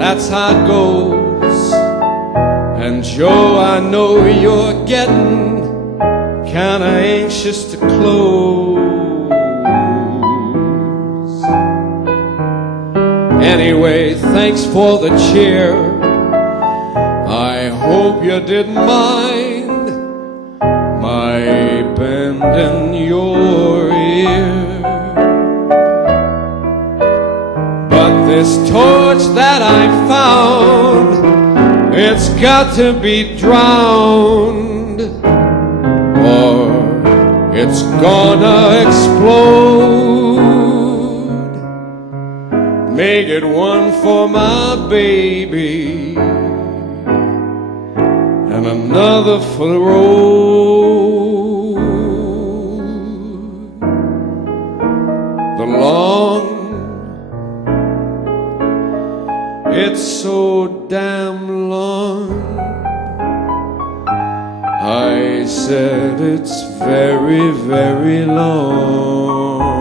that's how it goes. And Joe, I know you're getting kinda anxious to close. Anyway, thanks for the cheer. I hope you didn't mind my bending your ear. But this torch that I found, it's got to be drowned, or it's gonna explode. Make it one for my baby and another for the road. The long, it's so damn long. I said it's very, very long.